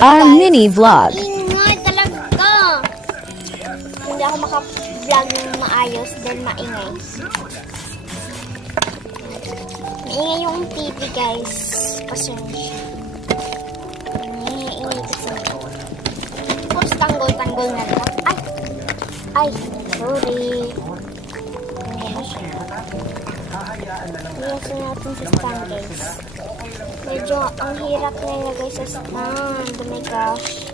Our mini vlog. Ingay talaga. Hindi ako maka-vlog ng maayos dahil maingay. Maingay yung TV guys. Pasensya. Maingay kasi. Tapos tanggol-tanggol na lang. Ay! Ay! Sorry. Ano na siya? Iyasin natin sa stand guys. Medyo ang hirap na ilagay sa stand. Oh my gosh.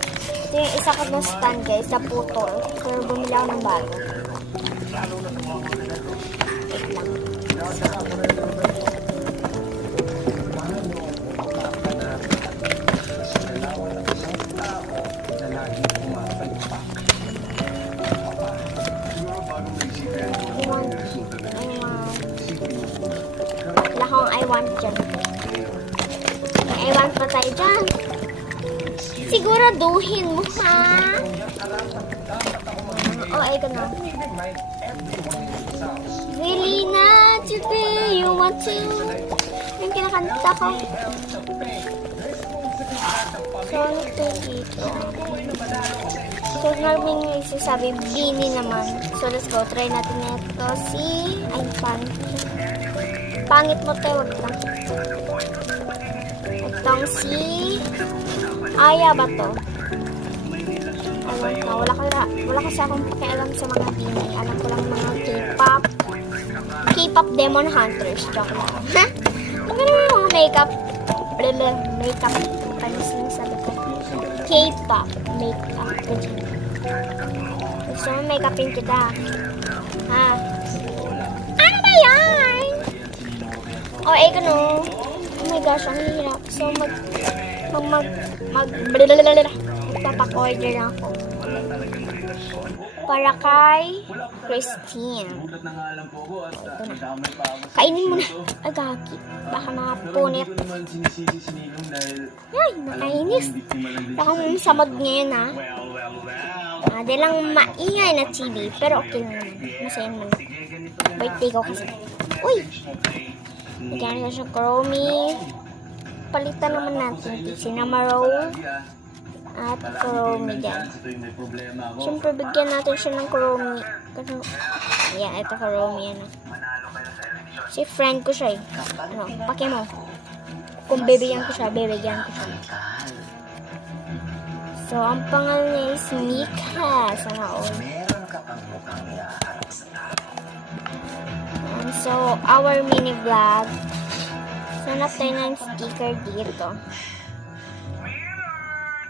Ito yung isa ko ng stand guys, na putol. Pero bumili ako ng bago. Wait lang. I want, I want. Wala akong I want dyan. May I want pa tayo dyan. Siguraduhin mo, ha? Oh, ay na. Really not today, you want to. Yung kinakanta ko. Sonic to dito. So, namin yung isasabi, Bini naman. So, let's go. Try natin na ito. Si, ay, pangit. Pangit mo tayo, wag lang. Itong si, Aya ba to? Alam ko, wala, ka, wala kasi akong pakialam sa mga Bini. Alam ko lang mga K-pop. K-pop Demon Hunters. Joke lang. Ha? Ano naman mga makeup? Blele, makeup. Ano sinasabi ko? K-pop makeup. Gusto mo make-upin kita? Ha? Ano ba yan? O, eh, ano? My gosh, ang hirap. So, mag... Mag... Mag... Mag... Magpapak-order ako. Para kay Christine. Gulat na Kainin mo na. Agaki. Baka Ninong dahil Ay, nakainis. Baka samad ngayon, ha? Ah, lang maingay na TV, pero okay lang naman. Masaya naman. Birthday ko kasi. Uy! Bigyan na siya Chromie. Palitan naman natin. Cinnamon roll at Chromie din. Sa Siyempre, bigyan natin siya ng Chromie. Pero, yeah, ito Chromie, ano. Si friend ko siya eh. Ano, pake mo. Kung bibigyan ko siya, bibigyan ko siya. So, ang pangalan niya is Mika. Sana all. And so, our mini vlog. Sana tayo ng sticker dito.